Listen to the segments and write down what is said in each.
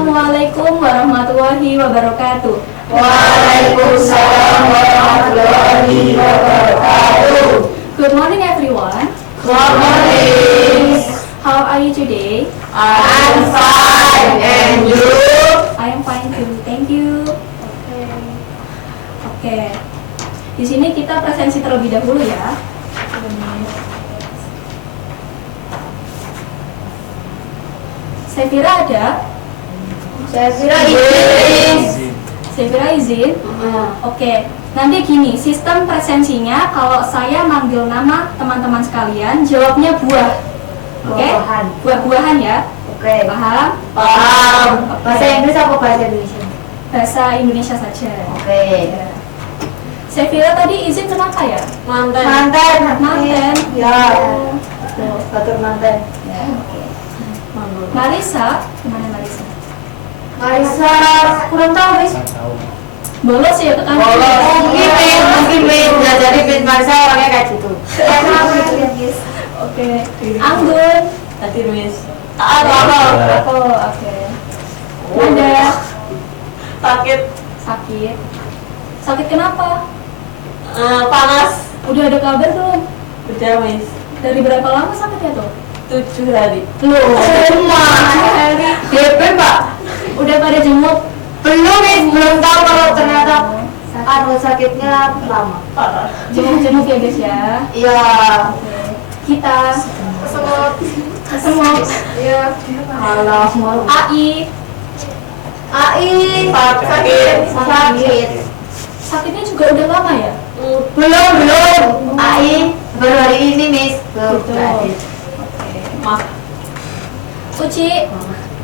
Assalamualaikum warahmatullahi wabarakatuh. Waalaikumsalam warahmatullahi wabarakatuh. Good morning everyone. Good morning. How are you today? I'm fine, and you? I am fine too. Thank you. Oke. Di sini kita presensi terlebih dahulu ya. Saya kira ada. Saya kira izin. Saya kira izin. Oke. Nanti gini, sistem presensinya kalau saya manggil nama teman-teman sekalian, jawabnya buah. Oke? Buah-buahan. Buah-buahan ya. Oke. Paham? Paham. Bahasa Inggris apa bahasa Indonesia? Bahasa Indonesia saja. Oke. Ya. Saya kira tadi izin kenapa ya? Manten. Manten. Ya. Oh. Batur manten. Ya, oke. Marisa, gimana Marisa? Marisa, kurang tahu Miss. Bolos ya ke kantin? Mungkin Nggak jadi Miss Marisa orangnya kayak gitu. Oke. Anggun. Tadi Ruiz. Aku. Oke. Nanda. Sakit. Sakit. Sakit kenapa? Panas. Udah ada kabar belum? Udah Miss. Dari berapa lama sakitnya tuh? 7 hari. Loh, Hari. DP Pak. udah pada jenguk? Belum Miss, belum tahu kalau ternyata sakitnya lama. Parah. Jenguk-jenguk ya guys ya. Iya. Oke. Kita Kesemut. kesemuk. Iya. Alah, malu. AI. Sakit. Sakitnya juga udah lama ya? Belum. AI baru hari ini Miss. Gitu. Oke. Oke. Mah. Uci.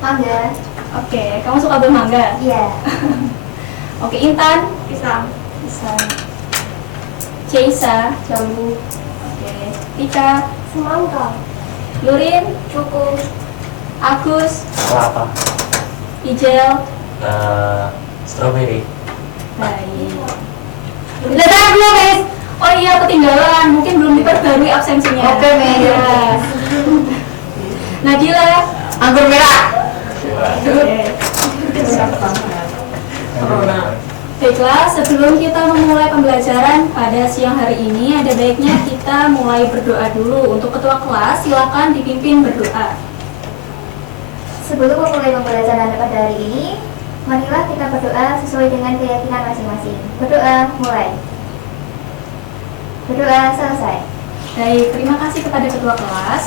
Mangga. Oke, kamu suka buah mangga? Iya. Oke, Intan. Pisang. Pisang. Ceisa. Jambu. Oke. Tika. Semangka. Lurin. Cukup. Agus. Kelapa, Ijel. strawberry. Baik. Udah tahu belum Miss? Oh iya, ketinggalan. Mungkin belum diperbarui absensinya. Oke, Miss. Ya. Nadila. Anggur merah. Oke. Corona. Baiklah, sebelum kita memulai pembelajaran pada siang hari ini, ada baiknya kita mulai berdoa dulu. Untuk ketua kelas, silakan dipimpin berdoa. Sebelum memulai pembelajaran pada hari ini, marilah kita berdoa sesuai dengan keyakinan masing-masing. Berdoa mulai. Berdoa selesai. Baik, terima kasih kepada ketua kelas.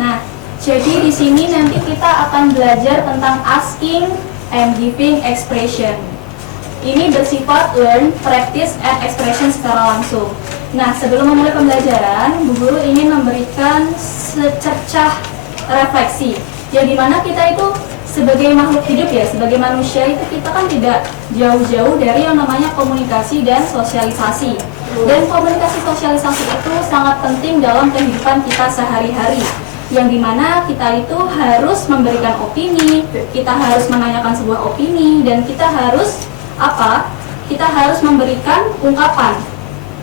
Nah, jadi di sini nanti kita akan belajar tentang asking and giving expression. Ini bersifat learn, practice, and expression secara langsung. Nah, sebelum memulai pembelajaran, Bu Guru ingin memberikan secercah refleksi. Yang dimana kita itu sebagai makhluk hidup ya, sebagai manusia itu kita kan tidak jauh-jauh dari yang namanya komunikasi dan sosialisasi. Dan komunikasi sosialisasi itu sangat penting dalam kehidupan kita sehari-hari. Yang dimana kita itu harus memberikan opini, kita harus menanyakan sebuah opini, dan kita harus apa? Kita harus memberikan ungkapan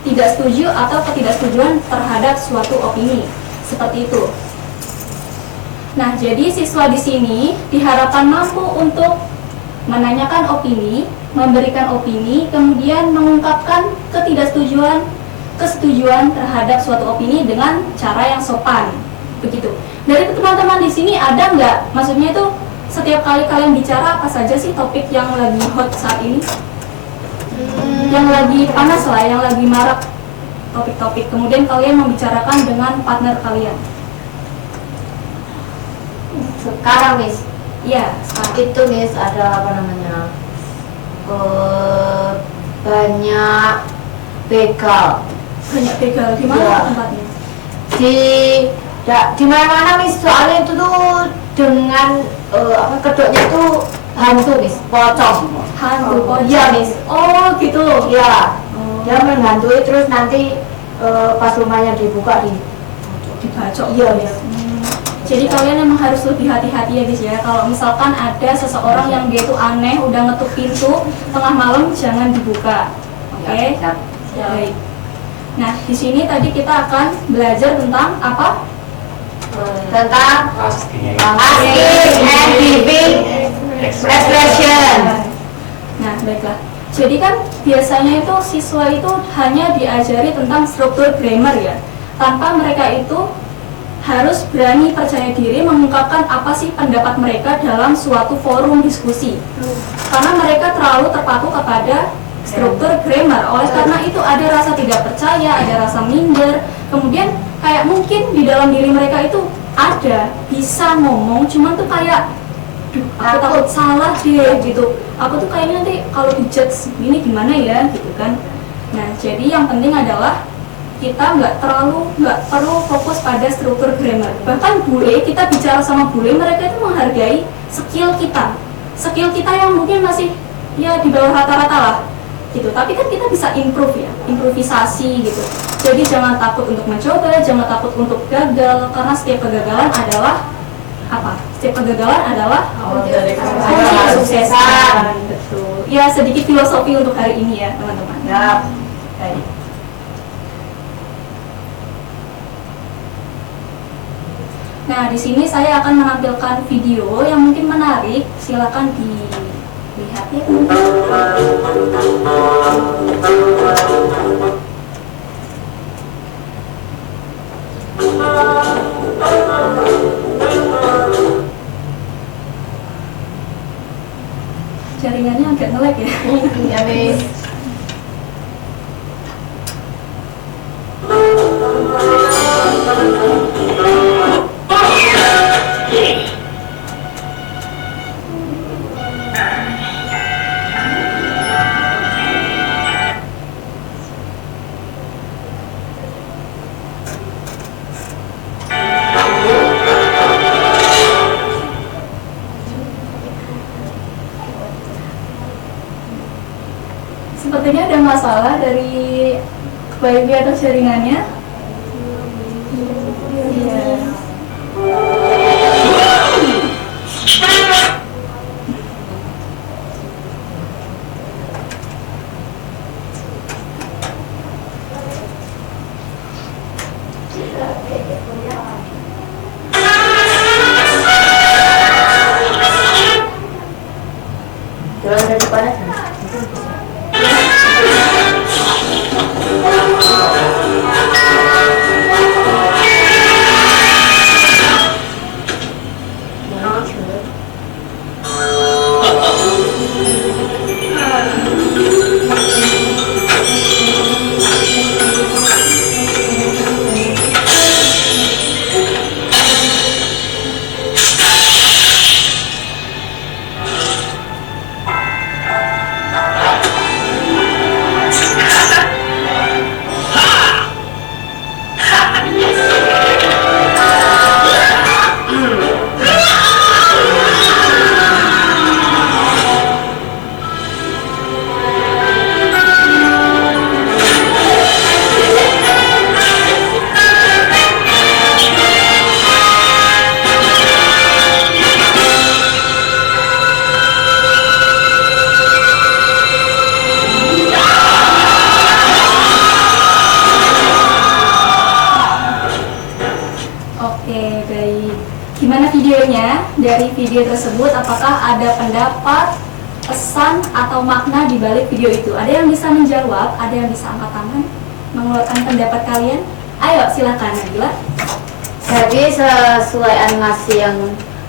tidak setuju atau ketidaksetujuan terhadap suatu opini. Seperti itu. Nah, jadi siswa di sini diharapkan mampu untuk menanyakan opini, memberikan opini, kemudian mengungkapkan ketidaksetujuan, kesetujuan terhadap suatu opini dengan cara yang sopan. Begitu. Dari teman-teman di sini ada nggak? Maksudnya itu setiap kali kalian bicara apa saja sih topik yang lagi hot saat ini? Yang lagi panas lah, yang lagi marak topik-topik. Kemudian kalian membicarakan dengan partner kalian. Sekarang Miss. Iya, sekarang. Itu Miss ada apa namanya? Banyak begal. Banyak begal di mana Iya. tempatnya? Di mana-mana Miss, soalnya itu tuh dengan kedoknya tuh hantu Miss, pocong. Hantu pocong. Iya Miss. Oh, gitu. Iya. Oh, Dia menghantui terus nanti pas rumahnya dibuka dibacok. Iya, Miss. Jadi kalian emang harus lebih hati-hati ya guys ya. Kalau misalkan ada seseorang yang dia itu aneh, udah ngetuk pintu tengah malam, jangan dibuka. Oke? Siap. Baik. Nah, di sini tadi kita akan belajar tentang apa? Tentang Asking. asking and giving Expression. Nah, baiklah. Jadi kan biasanya itu siswa itu hanya diajari tentang struktur grammar ya, tanpa mereka itu harus berani percaya diri mengungkapkan apa sih pendapat mereka dalam suatu forum diskusi. Karena mereka terlalu terpaku kepada struktur grammar. Oleh karena itu ada rasa tidak percaya, ada rasa minder. Kemudian kayak mungkin di dalam diri mereka itu ada bisa ngomong, cuman tuh kayak duh, aku takut salah deh gitu. Aku tuh kayaknya nanti kalau dijudge ini gimana ya gitu kan. Nah, jadi yang penting adalah kita nggak perlu fokus pada struktur grammar. Bahkan bule, kita bicara sama bule, mereka itu menghargai skill kita yang mungkin masih ya di bawah rata-rata lah gitu. Tapi kan kita bisa improve ya, improvisasi gitu. Jadi jangan takut untuk mencoba, jangan takut untuk gagal, karena setiap kegagalan adalah apa? Setiap kegagalan adalah Awal dari kunci kesuksesan. Betul. Ya, sedikit filosofi untuk hari ini ya, teman-teman. Ya. Baik. Nah, di sini saya akan menampilkan video yang mungkin menarik. Silakan dilihat ya, teman-teman. Jaringannya agak nge-lag ya. Ya, Miss. Sepertinya ada masalah dari wifi atau jaringannya. Iya. Jalan dari depan aja. Oke, baik. Gimana videonya? Dari video tersebut, apakah ada pendapat, pesan, atau makna di balik video itu? Ada yang bisa menjawab? Ada yang bisa angkat tangan? Mengeluarkan pendapat kalian? Ayo, silakan, Nabila. Jadi sesuai animasi yang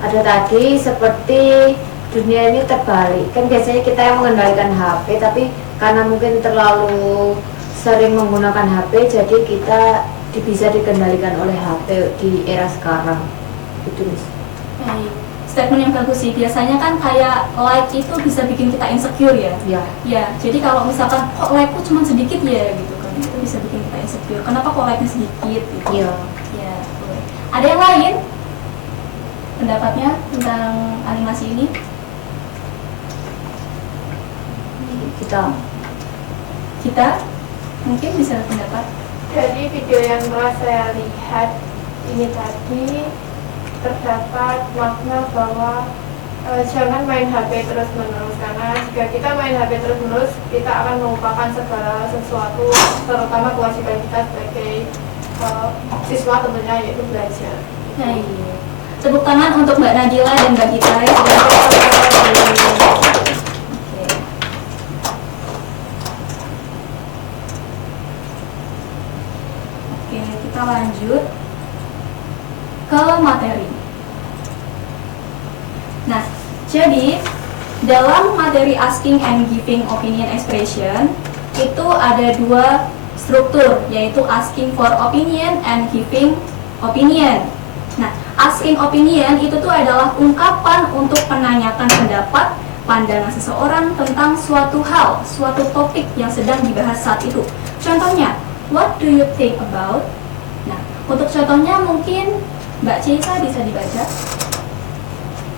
ada tadi, seperti dunia ini terbalik. Kan biasanya kita yang mengendalikan HP, tapi karena mungkin terlalu sering menggunakan HP, jadi kita bisa dikendalikan oleh HP di era sekarang. Itu, Miss. Baik. Statement yang bagus sih. Biasanya kan kayak like itu bisa bikin kita insecure ya. Ya. Ya, jadi kalau misalkan kok like-ku cuma sedikit ya gitu kan, itu bisa bikin kita insecure. Kenapa kok like-nya sedikit gitu? Iya. Ya, boleh. Ada yang lain pendapatnya tentang animasi ini? Kita mungkin bisa pendapat. Dari video yang telah saya lihat ini tadi terdapat makna bahwa jangan main HP terus-menerus, karena jika kita main HP terus-menerus kita akan melupakan segala sesuatu, terutama kewajiban kita sebagai siswa tentunya, yaitu belajar. Nah, iya. Tepuk tangan untuk Mbak Nadila dan Mbak Gita ya. Oke. Oke, kita lanjut ke materi. Nah, jadi dalam materi asking and giving opinion expression itu ada dua struktur, yaitu asking for opinion and giving opinion. Nah, asking opinion itu tuh adalah ungkapan untuk menanyakan pendapat, pandangan seseorang tentang suatu hal, suatu topik yang sedang dibahas saat itu. Contohnya, what do you think about? Nah, untuk contohnya mungkin Mbak Cika bisa dibaca.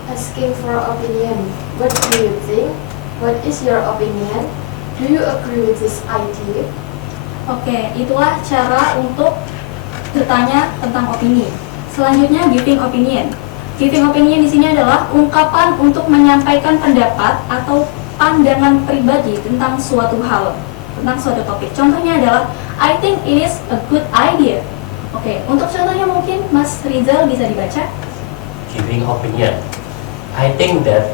Asking for opinion. What do you think? What is your opinion? Do you agree with this idea? Oke, itulah cara untuk bertanya tentang opini. Selanjutnya giving opinion. Giving opinion di sini adalah ungkapan untuk menyampaikan pendapat atau pandangan pribadi tentang suatu hal, tentang suatu topik. Contohnya adalah I think it is a good idea. Oke, untuk contohnya mungkin Mas Rizal bisa dibaca. Giving opinion. I think that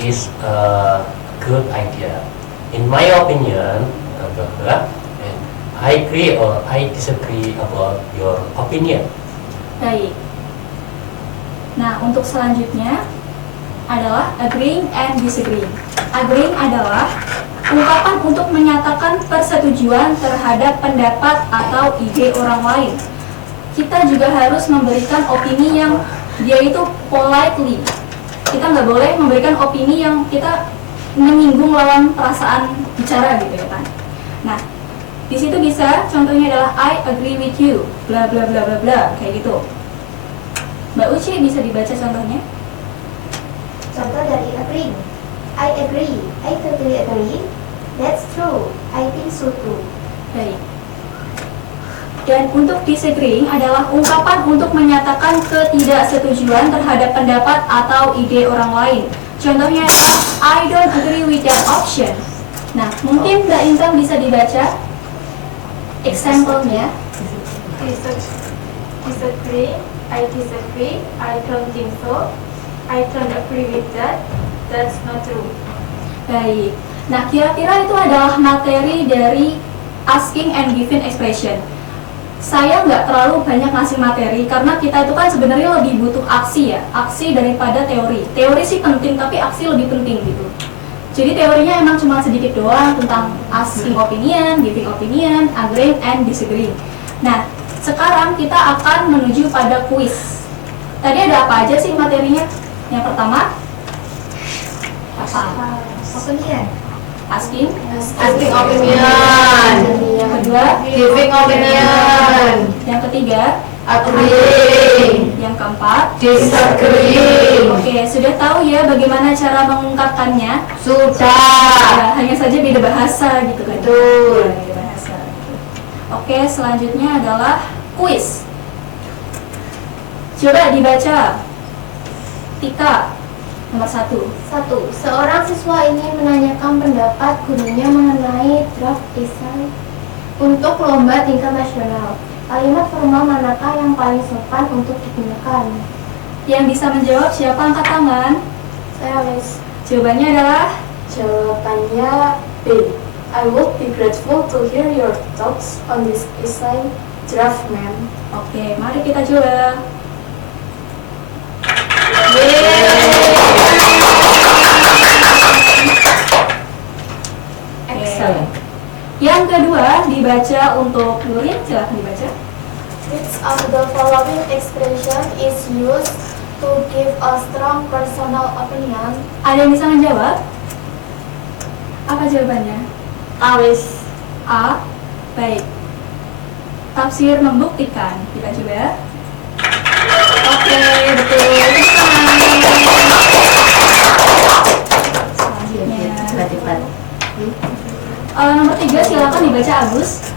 is a good idea. In my opinion, blah, blah, blah, and I agree or I disagree about your opinion. Baik. Nah, untuk selanjutnya adalah agreeing and disagreeing. Agreeing adalah ungkapan untuk menyatakan persetujuan terhadap pendapat atau ide orang lain. Kita juga harus memberikan opini yang dia itu politely. Kita nggak boleh memberikan opini yang kita menyinggung lawan perasaan bicara gitu ya kan. Nah, di situ bisa contohnya adalah I agree with you, bla bla bla bla bla kayak gitu. Mbak Uci bisa dibaca contohnya? Contoh dari agree. I agree. I totally agree. That's true. I think so too. Baik. Dan untuk disagreeing adalah ungkapan untuk menyatakan ketidaksetujuan terhadap pendapat atau ide orang lain. Contohnya adalah I don't agree with that option. Nah, mungkin Mbak Intan bisa dibaca example-nya. Disagree. I disagree. I don't think so. I don't agree with that. That's not true. Baik. Nah, kira-kira itu adalah materi dari asking and giving expression. Saya nggak terlalu banyak ngasih materi karena kita itu kan sebenarnya lebih butuh aksi ya, aksi daripada teori. Teori sih penting tapi aksi lebih penting gitu. Jadi teorinya emang cuma sedikit doang tentang asking opinion, giving opinion, agreeing and disagreeing. Nah, sekarang kita akan menuju pada kuis. Tadi ada apa aja sih materinya? Yang pertama apa? Opinion. Asking. Asking opinion. Yang kedua Giving opinion. Yang ketiga Agreeing. yang keempat. Disagreeing. Oke, sudah tahu ya bagaimana cara mengungkapkannya? Sudah. Ya, hanya saja beda bahasa gitu kan. Betul. Ya, beda bahasa. Oke, selanjutnya adalah kuis. Coba dibaca. Tika, nomor 1. 1. Seorang siswa ingin menanyakan pendapat gurunya mengenai draft esai untuk lomba tingkat nasional. Kalimat formal manakah yang paling sopan untuk digunakan? Yang bisa menjawab siapa angkat tangan? Saya wis. Jawabannya adalah Jawabannya B. I would be grateful to hear your thoughts on this essay draft, ma'am. oke, mari kita coba. Excellent. Yang kedua dibaca untuk Nuril, silahkan dibaca. Which of the following expression is used to give a strong personal opinion? Ada yang bisa menjawab? Apa jawabannya? Awis. A. Baik. Tafsir membuktikan. Kita coba. Oke, betul. Selanjutnya. Nomor 3 silakan dibaca Agus.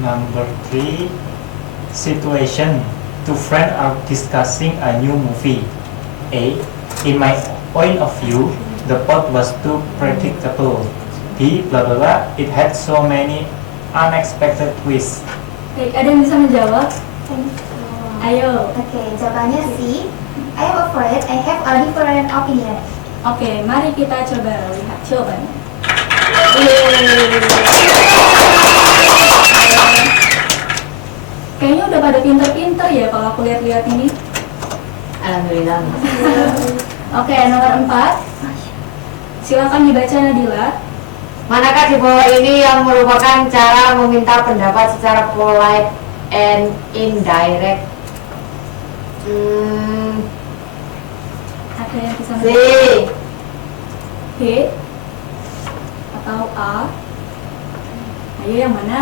Number 3, situation. Two friends are discussing a new movie. A. In my point of view, the plot was too predictable. B. Blah blah blah. It had so many unexpected twists. Baik, ada yang bisa menjawab? Ayo. Oke, jawabannya C. I am afraid I have a different opinion. Oke, mari kita coba lihat jawabannya. Kayaknya udah pada pinter-pinter ya kalau aku lihat-lihat ini. Alhamdulillah. Oke, nomor 4. Silakan dibaca Nadila. Manakah di bawah ini yang merupakan cara meminta pendapat secara polite and indirect? Ada yang bisa C. menjawab? B atau A? Ayo yang mana?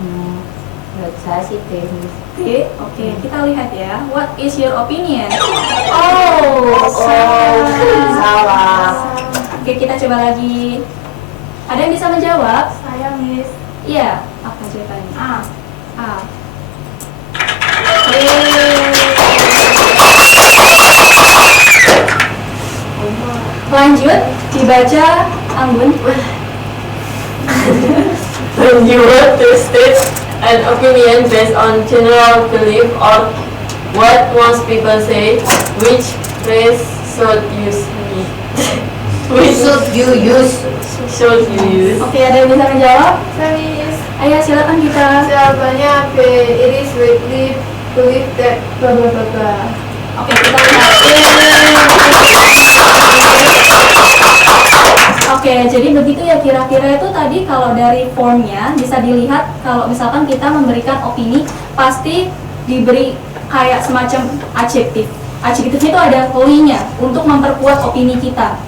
Menurut saya sih D. B. Oke, kita lihat ya. What is your opinion? Oh, salah. Oke, kita coba lagi. Ada yang bisa menjawab? Saya Miss. Iya. Apa jawabannya? A. A. Lanjut, dibaca Anggun. When you want to state an opinion based on general belief or what most people say, which phrase should you use? Which Should you use? should you use? Oke, ada yang bisa menjawab? Saya Miss. Ayo silakan kita. Jawabannya B. It is widely believed that bla bla bla bla. Oke, kita lihat. Oke, jadi begitu ya kira-kira itu tadi kalau dari formnya bisa dilihat kalau misalkan kita memberikan opini pasti diberi kayak semacam adjektif. Adjektifnya itu ada li-nya untuk memperkuat opini kita.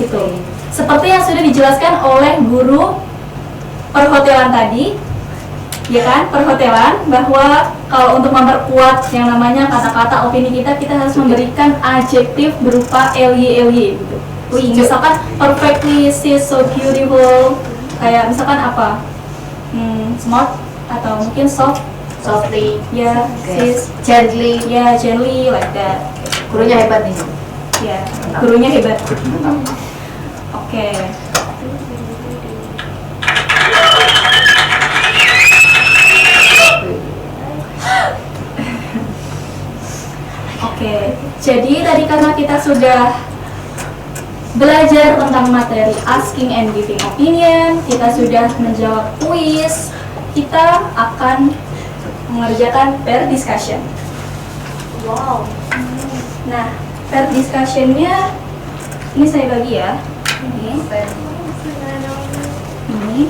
Gitu. Seperti yang sudah dijelaskan oleh guru perhotelan tadi, ya kan, perhotelan, bahwa kalau untuk memperkuat yang namanya kata-kata opini kita harus memberikan adjektif berupa ly gitu. Misalkan perfectly, she's so beautiful, kayak misalkan apa, smart atau mungkin soft, Softly. ya, she's, Gently. ya, gently like that. Gurunya hebat nih. Ya, gurunya hebat. Oke. Oke, jadi tadi karena kita sudah belajar tentang materi asking and giving opinion, kita sudah menjawab kuis, kita akan mengerjakan pair discussion. Wow. Nah, pair discussionnya ini saya bagi ya. Ini, biar ini.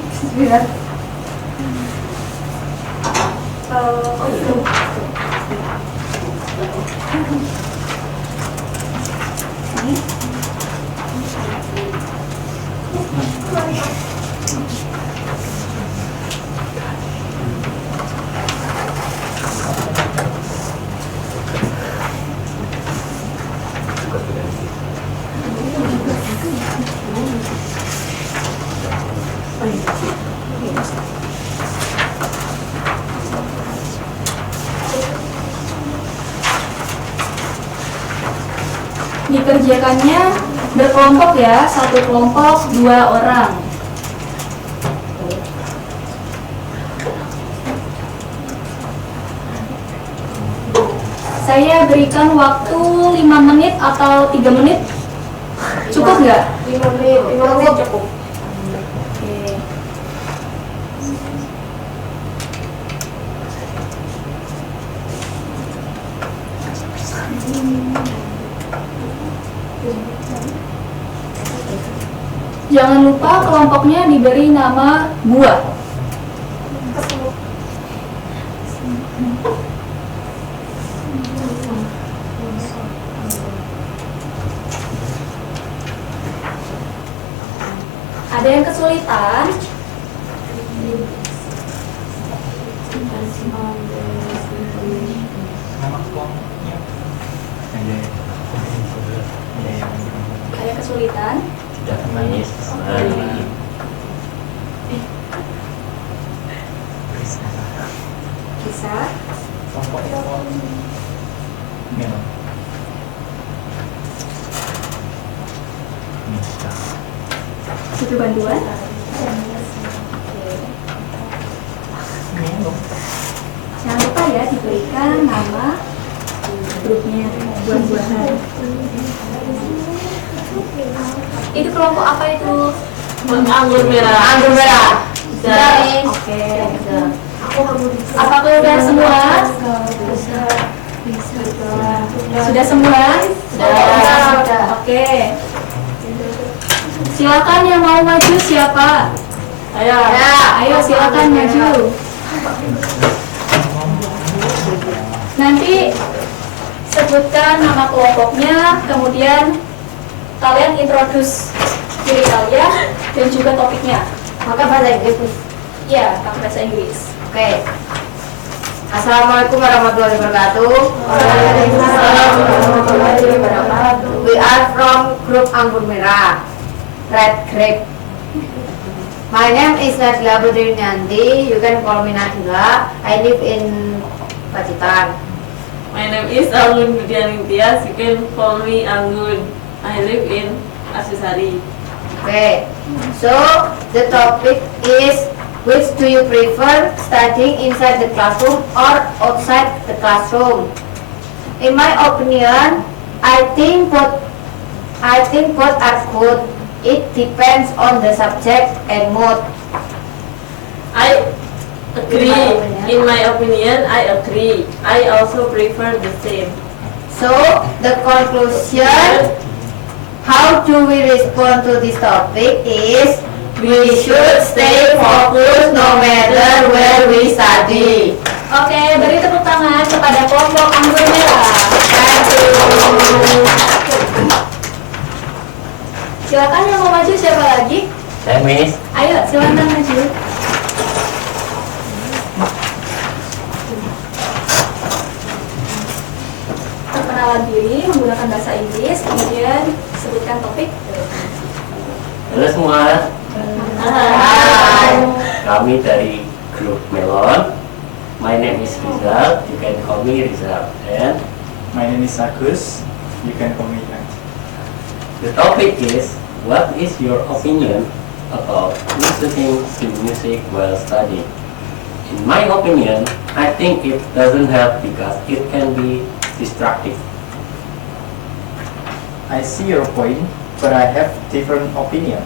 Dikerjakannya berkelompok ya, satu kelompok 2 orang. Saya berikan waktu 5 menit atau 3 menit. Cukup nggak? 5 menit. 5 menit cukup. Oke. Jangan lupa kelompoknya diberi nama buah. Ada yang kesulitan? Nama kelompoknya. Ada kesulitan? Tidak menangis. Bisa. Kelompoknya memang. Butuh bantuan? Jangan lupa ya diberikan nama grupnya buah-buahan. Itu kelompok apa itu? Anggur merah. Anggur merah. Dari Oke. Apakah udah semua? Sudah semua? Sudah. Oke. Silakan yang mau maju siapa? Ayo. Ayo silakan maju. Nanti sebutkan nama kelompoknya, kemudian kalian introduce diri kalian dan juga topiknya. Maka bahasa Inggris. Ya, pakai bahasa Inggris. Oke. Assalamualaikum warahmatullahi wabarakatuh. Waalaikumsalam warahmatullahi wabarakatuh. We are from Group Anggur Merah, Red Grape. My name is Nadila Budri Nyanti. You can call me Nadila. I live in Pacitan. My name is Anggun Budian Tias. You can call me Anggun. I live in Asusari. Okay. So the topic is, which do you prefer, studying inside the classroom or outside the classroom? In my opinion, I think both are good. It depends on the subject and mood. I agree. In my opinion, I agree. I also prefer the same. So the conclusion, how do we respond to this topic is, we should stay focused no matter where we study. Oke, beri tepuk tangan kepada kelompok Anggur Merah. Silakan yang mau maju siapa lagi? Saya Miss. Ayo, silakan maju. Perkenalan diri menggunakan bahasa Inggris, kemudian sebutkan topik. Halo semua. Hai. Kami dari grup Melon. My name is Rizal. You can call me Rizal. And My name is Agus. You can call me Agus. the topic is, what is your opinion about listening to music while studying? In my opinion, I think it doesn't help because it can be distracting. I see your point, but I have different opinion.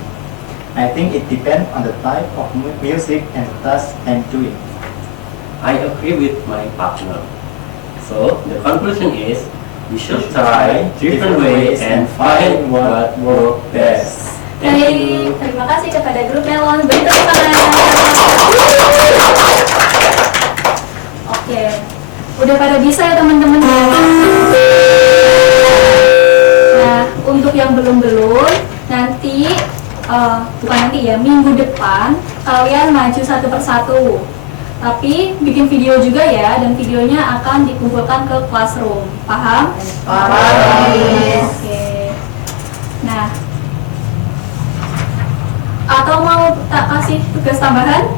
I think it depends on the type of music and task I'm doing. I agree with my partner. So the conclusion is, we should try different ways and find what works best. Thank you. Baik, terima kasih kepada grup Melon. Beri tepuk tangan. Oke, udah pada bisa ya teman-teman ya? Nah, untuk yang belum, nanti bukan nanti ya, minggu depan kalian maju satu persatu. Tapi bikin video juga ya, dan videonya akan dikumpulkan ke classroom. Paham? Paham. Oke. Nah, atau mau tak kasih tugas tambahan?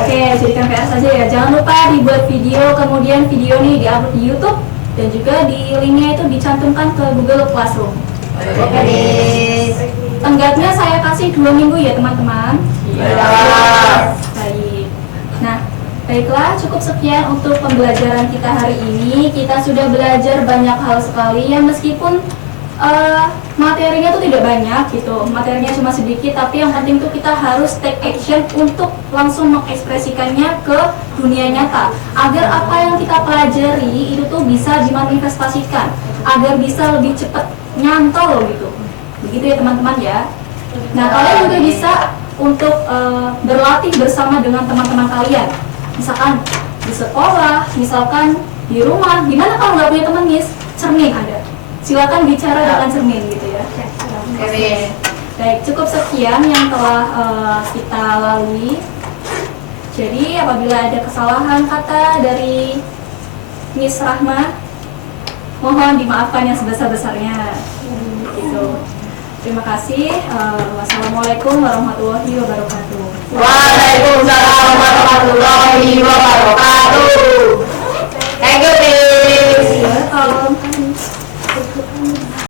Oke, jadikan PR saja ya. Jangan lupa dibuat video, kemudian video nih diupload di YouTube dan juga di linknya itu dicantumkan ke Google Classroom. Tenggatnya saya kasih 2 minggu ya teman-teman. Baik. Nah, baiklah, cukup sekian untuk pembelajaran kita hari ini. Kita sudah belajar banyak hal sekali ya, meskipun materinya tuh tidak banyak gitu, materinya cuma sedikit, tapi yang penting tuh kita harus take action untuk langsung mengekspresikannya ke dunia nyata, agar apa yang kita pelajari itu tuh bisa dimanifestasikan, agar bisa lebih cepat nyantol gitu. Begitu ya teman-teman ya. Nah, kalian juga bisa untuk berlatih bersama dengan teman-teman kalian, misalkan di sekolah, misalkan di rumah. Gimana kalau nggak punya teman, Miss? Cermin ada, silakan bicara dengan cermin gitu ya. Oke. Baik, cukup sekian yang telah kita lalui. Jadi apabila ada kesalahan kata dari Miss Rahma, mohon dimaafkan yang sebesar-besarnya. Gitu. Terima kasih. Wassalamualaikum warahmatullahi wabarakatuh. Waalaikumsalam warahmatullahi wabarakatuh.